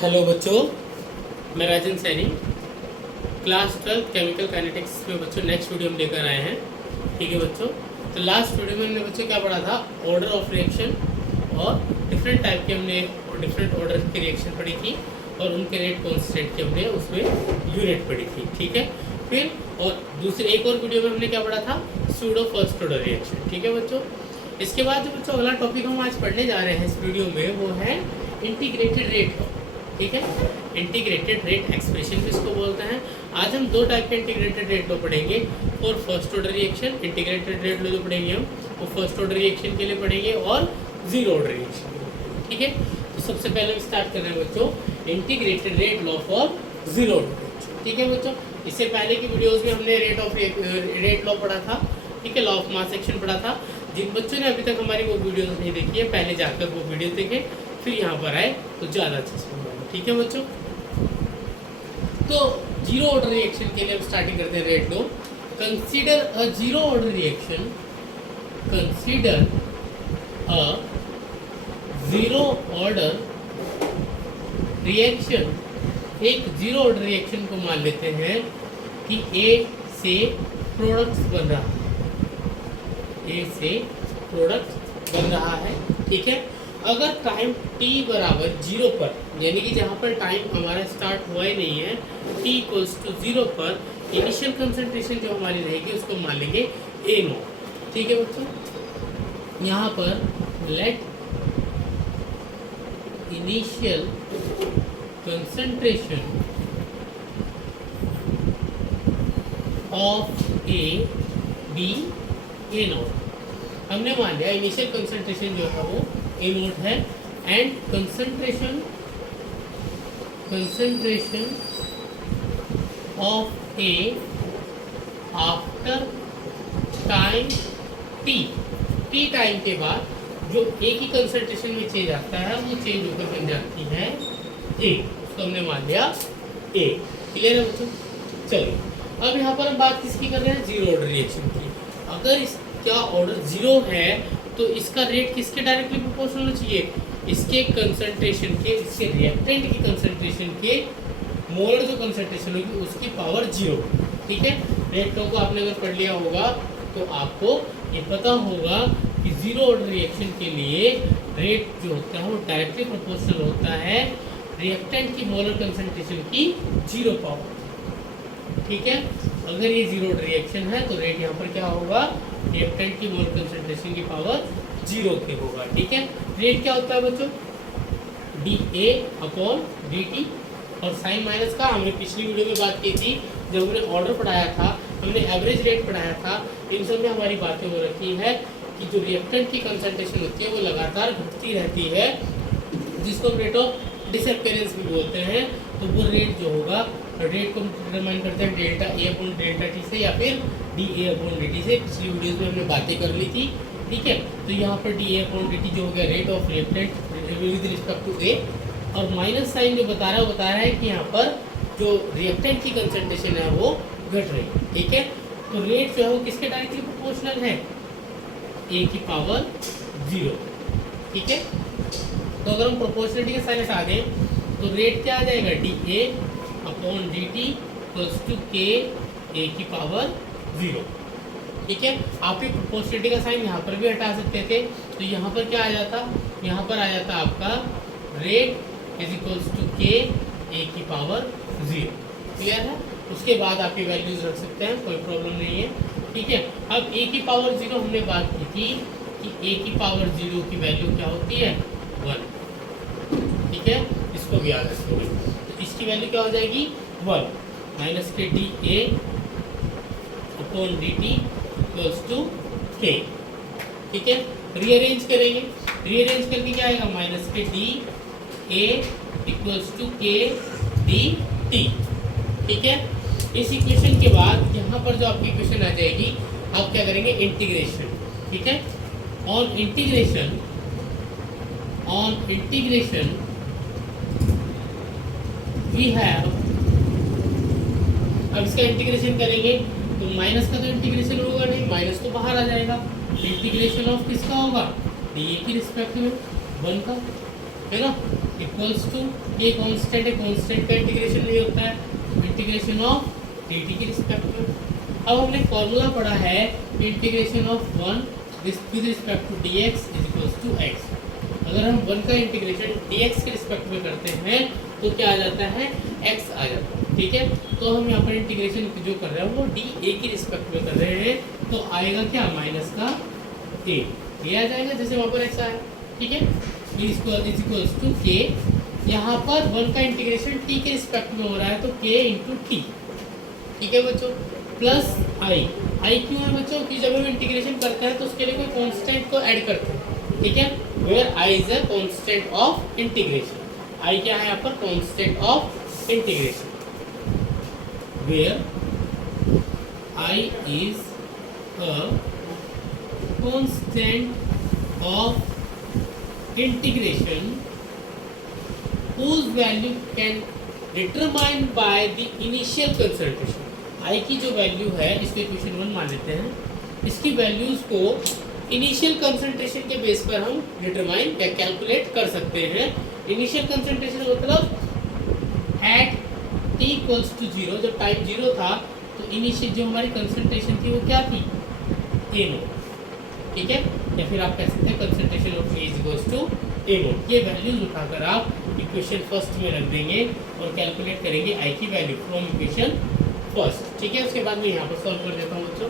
Hello बच्चों, मैं राजन Saini class 12 chemical kinetics में बच्चों नेक्स्ट वीडियो हम लेकर आए हैं। ठीक है बच्चों, तो लास्ट वीडियो में हमने बच्चों क्या पढ़ा था, ऑर्डर ऑफ रिएक्शन और डिफरेंट टाइप के हमने डिफरेंट ऑर्डर की रिएक्शन पढ़ी थी और उनके रेट कॉन्स्टेंट के हमने उसमें यूनिट पढ़ी थी। ठीक है, फिर और दूसरे एक और वीडियो में हमने क्या पढ़ा था, सूडो फर्स्ट ऑर्डर रिएक्शन। ठीक है बच्चों, इसके बाद जो बच्चों अगला टॉपिक हम आज पढ़ने जा रहे हैं इस वीडियो में वो है इंटीग्रेटेड रेट। ठीक है, इंटीग्रेटेड रेट एक्सप्रेशन भी इसको बोलते हैं। आज हम दो टाइप के इंटीग्रेटेड रेट लो पढ़ेंगे और first order reaction integrated rate law जो पढ़ेंगे हम वो फर्स्ट ऑर्डर रिएक्शन के लिए पढ़ेंगे और जीरो ऑर्डर रिएक्शन के लिए। ठीक है, तो सबसे पहले हम स्टार्ट कर रहे हैं बच्चों integrated rate law for zero order reaction. ठीक है बच्चों, इससे पहले की वीडियोज़ में हमने रेट लॉ पढ़ा था। ठीक है, लॉ ऑफ मास एक्शन पढ़ा था। जिन बच्चों ने अभी तक हमारी वो वीडियो नहीं देखी है पहले जाकर वो वीडियो देखें, फिर यहाँ पर आए तो ज़्यादा अच्छे से। ठीक है बच्चों, तो जीरो ऑर्डर रिएक्शन के लिए हम स्टार्टिंग करते हैं rate low. Consider a zero order reaction, consider a zero order reaction. एक जीरो ऑर्डर रिएक्शन को मान लेते हैं कि ए से प्रोडक्ट्स बन रहा है, ए से प्रोडक्ट बन रहा है। ठीक है, अगर टाइम t बराबर 0 पर, यानी कि जहाँ पर टाइम हमारा स्टार्ट हुआ ही नहीं है, t इक्वल्स टू 0 पर इनिशियल कंसंट्रेशन जो हमारी रहेगी उसको मान लेंगे ए नो। ठीक है बच्चों, यहाँ पर let initial concentration of A be a naught. हमने मान लिया इनिशियल कंसंट्रेशन जो है वो ए नोट है and concentration of A after time t time के बाद जो ए की कंसंट्रेशन में चेंज आता है वो चेंज होकर बन जाती है ए, उसको हमने मान लिया ए। क्लियर है बच्चों? चलिए अब यहाँ पर हम बात किसकी कर रहे हैं, जीरो ऑर्डर रिएक्शन की। अगर इसका ऑर्डर जीरो है तो इसका रेट किसके डायरेक्टली प्रोपोर्शनल होना चाहिए, इसके कंसंट्रेशन के, इसके रिएक्टेंट की कंसंट्रेशन के मोलर जो कंसंट्रेशन होगी उसकी पावर जीरो। ठीक है, रेटों को आपने अगर पढ़ लिया होगा तो आपको ये पता होगा कि जीरो ऑर्डर रिएक्शन के लिए रेट जो होता है वो डायरेक्टली प्रोपोर्शनल होता है रिएक्टेंट की मोलर कंसंट्रेशन की जीरो पावर। ठीक है, अगर ये जीरो ऑर्डर रिएक्शन है तो रेट यहाँ पर क्या होगा, रिएक्टेंट की मोलर कंसंट्रेशन की पावर जीरो के होगा। ठीक है, रेट क्या होता है बच्चों, D A upon D T. और साइन माइनस का हमने पिछली वीडियो में बात की थी, जब हमने ऑर्डर पढ़ाया था, हमने एवरेज रेट पढ़ाया था। इन सब में हमारी बातें हो रखी है कि जो रिएक्टेंट की कंसंट्रेशन होती है वो लगातार घटती रहती है, जिसको रेट ऑफ डिसअपियरेंस भी बोलते हैं। तो वो रेट जो होगा, रेट को डिटरमाइन करते हैं delta A upon delta T से या फिर D A upon D T से। पिछली वीडियोज़ में हमने बातें कर ली थी। ठीक है, तो यहाँ पर D A upon D T जो हो गया rate of reactant with respect to A, और माइनस साइन जो बता रहा है कि यहाँ पर जो रिएक्टेंट की कंसंट्रेशन है वो घट रही है। ठीक है, तो रेट जो है वो किसके डायरेक्टली प्रोपोर्शनल है, ए की पावर जीरो। ठीक है, तो अगर हम प्रोपोर्शनलिटी का साइन हटा दें तो रेट क्या आ जाएगा, D A upon D T plus two k ए की पावर जीरो। ठीक है, आप ये प्रोपोर्शनलिटी का साइन यहाँ पर भी हटा सकते थे, तो यहाँ पर क्या आ जाता, यहाँ पर आ जाता आपका rate is equals to k ए की पावर जीरो। क्लियर है, उसके बाद आप ये वैल्यूज रख सकते हैं, कोई प्रॉब्लम नहीं है। ठीक है, अब ए की पावर जीरो हमने बात की थी कि ए की पावर जीरो की वैल्यू क्या होती है, 1। ठीक है, इसको भी याद रखेंगे, तो इसकी वैल्यू क्या हो जाएगी, 1 माइनस के D A upon D T plus two के। ठीक है, रीअरेंज करेंगे, रीअरेंज करके क्या आएगा, माइनस के D A equals to k d T. ठीक है, इस इक्वेशन के बाद यहाँ पर जो आपकी इक्वेशन आ जाएगी, आप क्या करेंगे, इंटीग्रेशन। ठीक है, ऑन इंटीग्रेशन वी हैव, अब इसका इंटीग्रेशन करेंगे तो माइनस का तो इंटीग्रेशन होगा नहीं, माइनस तो बाहर आ जाएगा। इंटीग्रेशन ऑफ किसका होगा, डी ए की रिस्पेक्ट में 1 का, है ना। इक्वल्स टू, ये कांस्टेंट है, कांस्टेंट का इंटीग्रेशन नहीं होता है, इंटीग्रेशन ऑफ dt के रिस्पेक्ट में। अब हमने फॉर्मूला पढ़ा है integration of 1 with respect to dx is equals to x। अगर हम 1 का इंटीग्रेशन dx के रिस्पेक्ट में करते हैं तो क्या आ जाता है, x आ जाता है। ठीक है, तो हम यहाँ पर इंटीग्रेशन जो कर रहे हैं वो dA की रिस्पेक्ट में कर रहे हैं, तो आएगा क्या, माइनस का a, ये आ जाएगा जैसे वहाँ पर x आया। ठीक है, इज इक्वल्स टू k, यहाँ पर 1 का इंटीग्रेशन t के रिस्पेक्ट में हो रहा है तो k इंटू टी। ठीक है बच्चों, प्लस आई क्यों है बच्चों, कि जब हम इंटीग्रेशन करते हैं तो उसके लिए कोई कांस्टेंट को ऐड करते हैं। ठीक है, where I is a constant of integration, I क्या है यहाँ पर, constant of integration, where I is a constant of integration whose value can determine by the initial concentration। I की जो वैल्यू है, इसको इक्वेशन 1 मान लेते हैं, इसकी वैल्यूज को इनिशियल कंसंट्रेशन के बेस पर हम डिटरमाइन या कैलकुलेट कर सकते हैं। इनिशियल कंसंट्रेशन मतलब एट t इक्वल्स टू 0, जब टाइम 0 था तो इनिशियल जो हमारी कंसंट्रेशन थी वो क्या थी, a नोट। ठीक है, या फिर आप कह सकते हैं concentration of A is equals to a naught. ये वैल्यूज उठाकर आप इक्वेशन फर्स्ट में रख देंगे और कैलकुलेट करेंगे आई की वैल्यू फ्रॉम इक्वेशन फर्स्ट। ठीक है, उसके बाद मैं यहाँ पर सॉल्व कर देता हूँ बच्चों।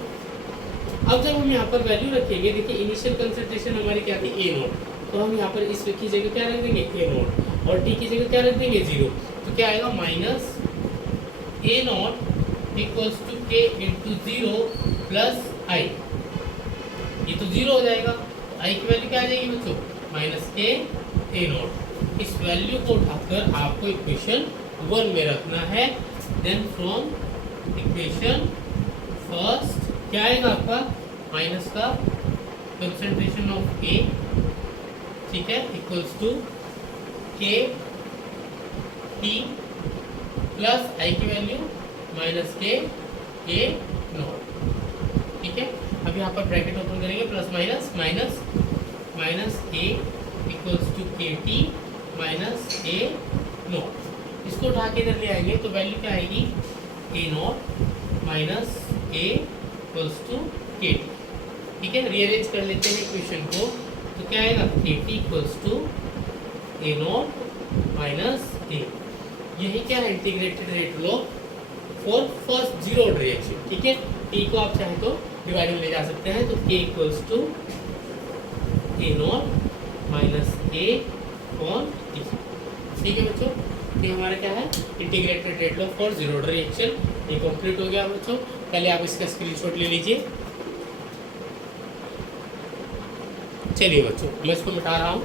अब जब हम यहाँ पर वैल्यू रखेंगे, देखिए इनिशियल कंसंट्रेशन हमारी क्या थी, a नोट, तो हम यहाँ पर इस की जगह क्या रख देंगे, a नोट, और t की जगह क्या रख देंगे, 0। तो क्या आएगा, minus a nought equals to k into 0 plus I, ये तो 0 हो जाएगा, आई की वैल्यू क्या आ जाएगी बच्चों, माइनस k a नोट। इस वैल्यू को उठाकर आपको इक्वेशन 1 में रखना है। देन फ्रॉम इक्वेशन फर्स्ट क्या आएगा आपका, माइनस का कंसंट्रेशन ऑफ A, ठीक है, equals to k t plus I की value minus k a nought. ठीक है, अब यहाँ पर ब्रैकेट ओपन करेंगे, plus minus minus minus a equals to के टी माइनस a नॉट। इसको उठा के इधर ले आएंगे तो वैल्यू क्या आएगी, a naught minus a equals to के टी। ठीक है, रीअरेंज कर लेते हैं इक्वेशन को, तो क्या आएगा, k t equals to a naught minus a। यही क्या है, integrated rate law for first zero order reaction. ठीक है, टी को आप चाहे तो डिवाइड में ले जा सकते हैं, तो k equals to a naught minus a on t. ठीक है बच्चों, ये हमारा क्या है, integrated rate law for zero order reaction. ये कंप्लीट हो गया बच्चों। पहले आप इसका स्क्रीनशॉट ले लीजिए। चलिए बच्चों, मैं इसको मिटा रहा हूँ,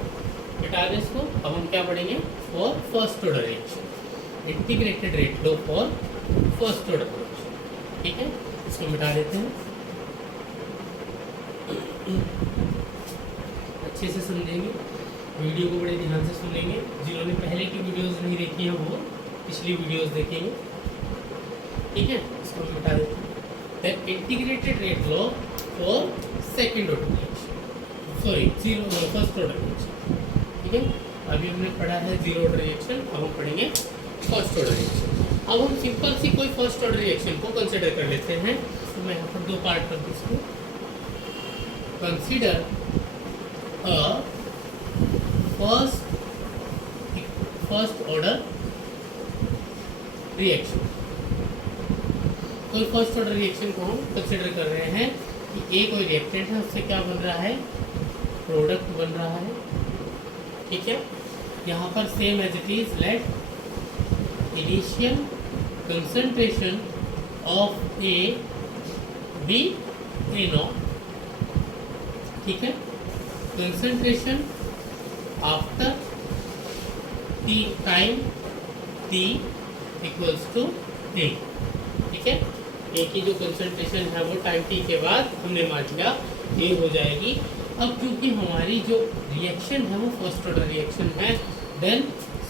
मिटा दें इसको। अब हम क्या पढ़ेंगे, for first order reaction, integrated rate law for first order reaction. ठीक है, इसको मिटा देते हैं, अच्छे से समझेंगे, वीडियो को बड़े ध्यान से सुनेंगे। जिन्होंने पहले की वीडियोस नहीं देखी हैं वो पिछली वीडियोस देखेंगे। ठीक है, इसको मिटा देते हैं। The integrated rate law for second order reaction, sorry zero first order reaction. ठीक है, अभी हमने पढ़ा है जीरो ऑर्डर रिएक्शन, अब हम पढ़ेंगे फर्स्ट ऑर्डर रिएक्शन। अब हम सिंपल सी कोई फर्स्ट ऑर्डर रिएक्शन को कंसिडर कर लेते हैं। तो मैं यहाँ पर दो पार्ट कर दूँ इसको। Consider a first order reaction. कोई फर्स्ट ऑर्डर रिएक्शन को हम कंसिडर कर रहे हैं कि ए कोई रिएक्टेंट है, उससे क्या बन रहा है, प्रोडक्ट बन रहा है। ठीक है, यहाँ पर same as it is, let initial concentration of A be A nought. ठीक है, concentration after T time T equals to A. ठीक है, ए की जो कंसंट्रेशन है वो टाइम टी के बाद हमने मान लिया ए हो जाएगी। अब क्योंकि हमारी जो रिएक्शन है वो फर्स्ट ऑर्डर रिएक्शन है, then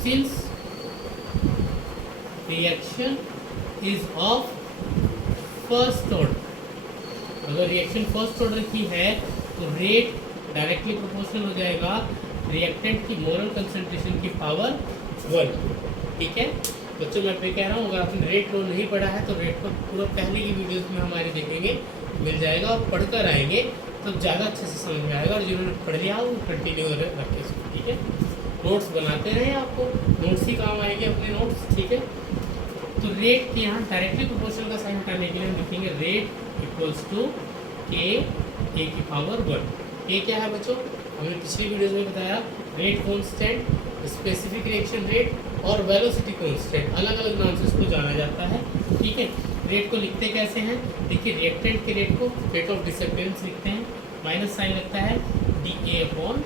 since reaction is of first order, अगर रिएक्शन फर्स्ट ऑर्डर की है तो रेट डायरेक्टली प्रोपोर्शनल हो जाएगा रिएक्टेंट की मोलर कंसंट्रेशन की पावर 1। ठीक है बच्चों, मैं पे कह रहा हूँ, अगर आपने रेट लो नहीं पढ़ा है तो रेट को पूरा पहले की वीडियोस में हमारे देखेंगे, मिल जाएगा, और पढ़कर आएंगे तो ज़्यादा अच्छे से समझ में आएगा। और जिन्होंने पढ़ लिया वो कंटिन्यू रखें इसको। ठीक है, नोट्स बनाते रहें, आपको नोट्स ही काम आएंगे अपने नोट्स। ठीक है, तो रेट के यहाँ डायरेक्टली प्रोपोर्शनल का साइन हटाने के लिए हम लिखेंगे रेट इक्वल्स टू के ए की पावर 1। ये क्या है बच्चों, हमने पिछली वीडियोस में बताया, rate constant, specific reaction rate और वेलोसिटी कांस्टेंट, अलग अलग नाम से इसको जाना जाता है। ठीक है, रेट को लिखते कैसे हैं, देखिए रिएक्टेंट के रेट को रेट ऑफ डिसअपियरेंस लिखते हैं, माइनस साइन लगता है d A upon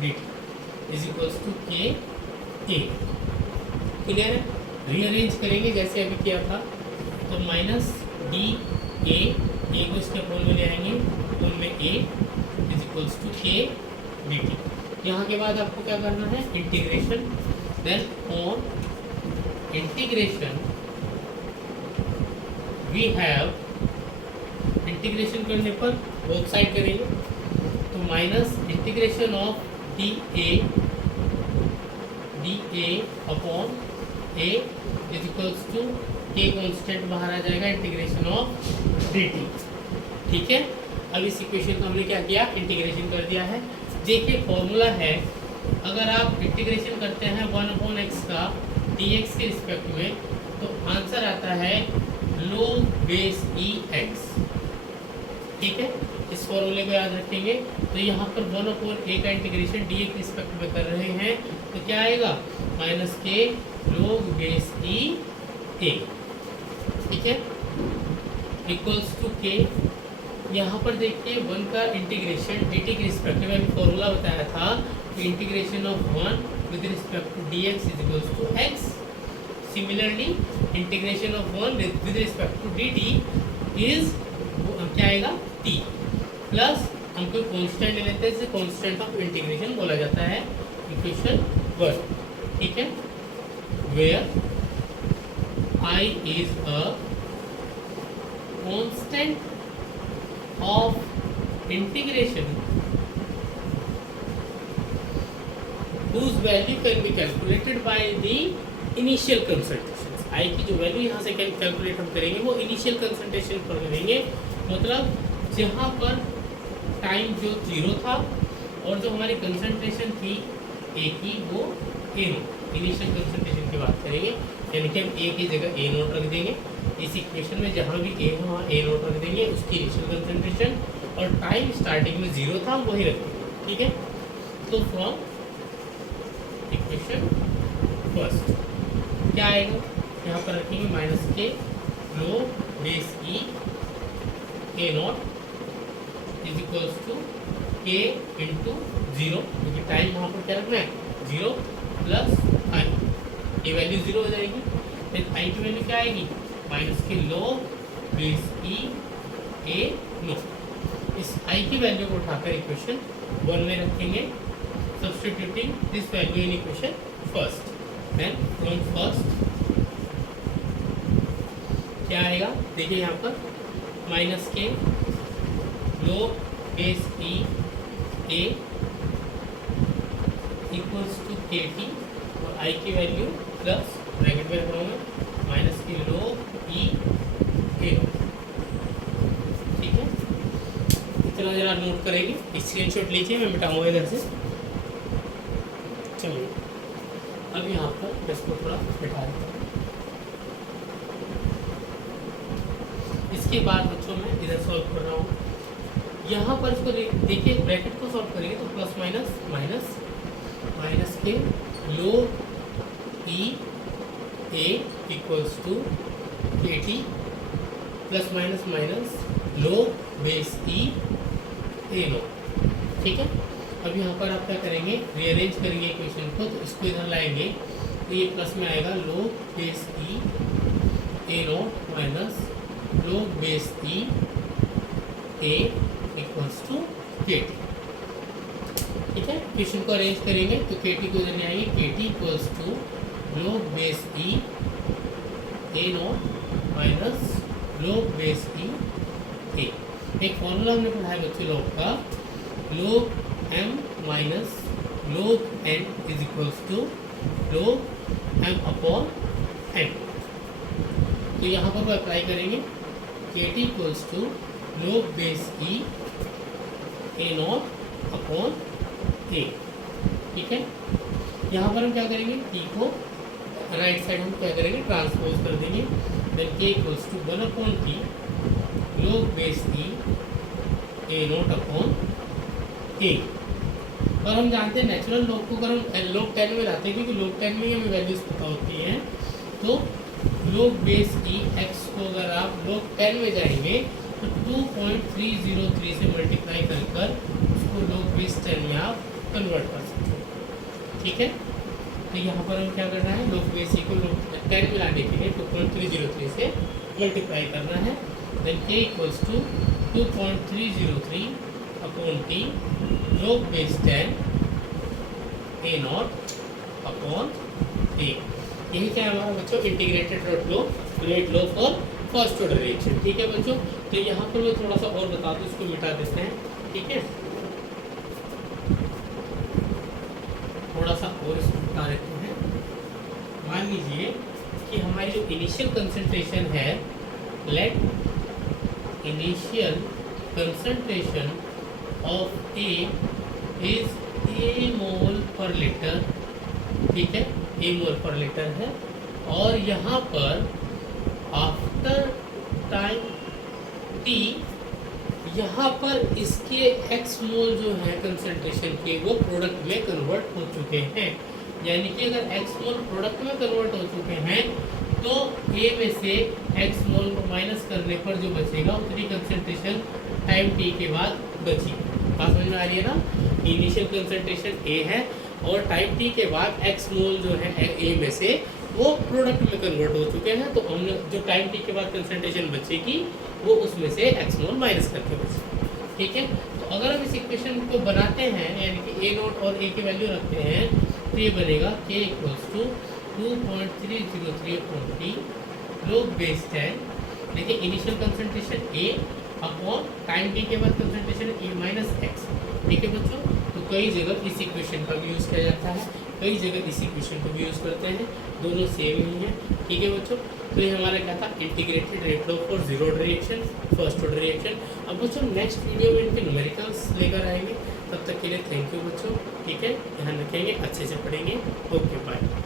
D t is equals to k A. Clear है, रीअरेंज करेंगे जैसे अभी किया था, तो माइनस डी ए को इसके अपोन में ले आएंगे, अपोन में A is equals to k d t. यहाँ के बाद आपको क्या करना है, integration, then on integration we have, integration करने पर बोथ साइड करेंगे, तो minus integration of d A upon A is equals to k constant बाहर आ जाएगा, इंटीग्रेशन ऑफ डी टी। ठीक है, अब इस इक्वेशन को हमने क्या किया, इंटीग्रेशन कर दिया है। देखिए फॉर्मूला है, अगर आप इंटीग्रेशन करते हैं 1/x का dx के रिस्पेक्ट में, तो आंसर आता है log बेस ई एक्स। ठीक है, इस फॉर्मूले को याद रखेंगे। तो यहाँ पर 1/a का इंटीग्रेशन डी के रिस्पेक्ट में कर रहे हैं, तो क्या आएगा, minus k log base e ए। ठीक है, इक्वल्स टू के, यहाँ पर देखिए 1 का इंटीग्रेशन डी टी के रिस्पेक्ट में अभी फॉर्मूला बताया था, integration of 1 with respect to d x is equals to x. Similarly integration of 1 with respect to d t is क्या आएगा, टी, प्लस हम कोई कॉन्स्टेंट ले लेते हैं, इसे कॉन्स्टेंट ऑफ इंटीग्रेशन बोला जाता है, इक्वेशन 1। ठीक है, where I is a constant of integration whose value can be calculated by the initial concentrations। I की जो वैल्यू यहाँ से कैलकुलेट हम करेंगे वो इनिशियल कंसंट्रेशन पर करेंगे, मतलब जहाँ पर टाइम जो 0 था और जो हमारी कंसंट्रेशन थी ए की वो ए नोट, इनिशियल कंसंट्रेशन की बात करेंगे, यानी कि हम ए की जगह ए नोट रख देंगे। इस इक्वेशन में जहाँ भी ए हो वहाँ ए नोट रख देंगे, उसकी इनिशियल कंसंट्रेशन, और टाइम स्टार्टिंग में 0 था वही रखेंगे। ठीक है, तो फ्रॉम इक्वेशन फर्स्ट क्या आएगा, यहाँ पर रखेंगे minus k log base e A naught is equals to k into 0, क्योंकि टाइम वहाँ पर क्या रखना है, 0 प्लस आई, ये वैल्यू 0 हो जाएगी, फिर आई की वैल्यू क्या आएगी, minus k log base e A not. इस आई की वैल्यू को उठाकर इक्वेशन 1 में रखेंगे, substituting this value in equation first, then from first क्या आएगा, देखिए यहाँ पर minus k log base e A equals to के टी, और आई की वैल्यू प्लस ब्रैकेट में रख रहा हूँ मैं, माइनस की log ई ए। ठीक है, इतना जरा नोट करेंगे, स्क्रीनशॉट लीजिए, मैं मिटाऊंगा इधर से। चलिए अब यहाँ पर मैं इसको थोड़ा बिठा देता हूँ। इसके बाद बच्चों मैं इधर सॉल्व कर रहा हूँ, यहाँ पर इसको देखिए ब्रैकेट को सॉल्व करेंगे तो plus minus minus, minus k log e A equals to के t, plus minus minus log base e ए नो। ठीक है, अब यहाँ पर आप क्या करेंगे, रीअरेंज करेंगे इक्वेशन को, तो इसको इधर लाएंगे तो ये प्लस में आएगा log base e A naught minus log base e A equals to के टी। ठीक है, इक्वेशन को अरेंज करेंगे तो के टी को इधर ले आएंगे, k t equals to log base e A nought minus log base e A. एक फॉर्मूला हमने पढ़ा है बच्चे log का, log m minus log n is equals to log m upon n। तो यहाँ पर वो अप्लाई करेंगे kt equals to log base e a naught upon a। ठीक है, यहाँ पर हम क्या करेंगे, t को राइट साइड हम क्या करेंगे, ट्रांसपोज कर देंगे। Then k equals to 1 upon t log base e a naught upon a। और हम जानते हैं नेचुरल लॉग को अगर हम log 10 में लाते हैं, क्योंकि log 10 में ही हमें वैल्यूज पता होती हैं, तो log बेस e x को अगर आप log 10 में जाएंगे तो 2.303 से मल्टीप्लाई कर उसको log बेस 10 में आप कन्वर्ट कर सकते हो। ठीक है, तो यहाँ पर हम क्या करना है, log बेस e को log 10 में लाने के लिए 2.303 से मल्टीप्लाई करना है। Then k equals to 2.303 upon t log base 10 a naught upon a। यही क्या है हमारा बच्चों, integrated rate law for first order reaction. ठीक है बच्चों, तो यहाँ पर मैं थोड़ा सा और बता दूँ, इसको मिटा देते हैं। ठीक है, थोड़ा सा और इसको मिटा देते हैं। मान लीजिए कि हमारी जो इनिशियल कंसंट्रेशन है, let initial concentration of A is a mole per litre. ठीक है, a मोल पर लीटर है, और यहाँ पर आफ्टर टाइम t यहाँ पर इसके x मोल जो है कंसंट्रेशन के वो प्रोडक्ट में कन्वर्ट हो चुके हैं। यानी कि अगर x मोल प्रोडक्ट में कन्वर्ट हो चुके हैं तो a में से x मोल को माइनस करने पर जो बचेगा उतनी कंसंट्रेशन टाइम t के बाद बची। बात समझ में आ रही है ना, इनिशियल कंसंट्रेशन a है और टाइम t के बाद x मोल जो है a में से वो प्रोडक्ट में कन्वर्ट हो चुके हैं, तो हमने जो टाइम t के बाद कंसंट्रेशन बचेगी वो उसमें से x मोल माइनस करके बचेगी। ठीक है, तो अगर हम इस इक्वेशन को बनाते हैं, यानी कि a नोट और a की वैल्यू रखते हैं, तो ये बनेगा k equals to 2.303 upon t log base 10। देखिए initial concentration a upon time t के बाद कंसंट्रेशन a माइनस x। ठीक है बच्चों, तो कई जगह इस इक्वेशन का भी यूज़ किया जाता है, कई जगह इस इक्वेशन को भी यूज़ करते हैं, दोनों सेम ही है। ठीक है बच्चों, तो ये हमारा क्या था, integrated rate law for zero order reaction, first order reaction. अब बच्चों नेक्स्ट वीडियो में इनके न्यूमेरिकल्स लेकर आएंगे, तब तक के लिए थैंक यू बच्चों। ठीक है, ध्यान रखेंगे, अच्छे से पढ़ेंगे। Okay bye.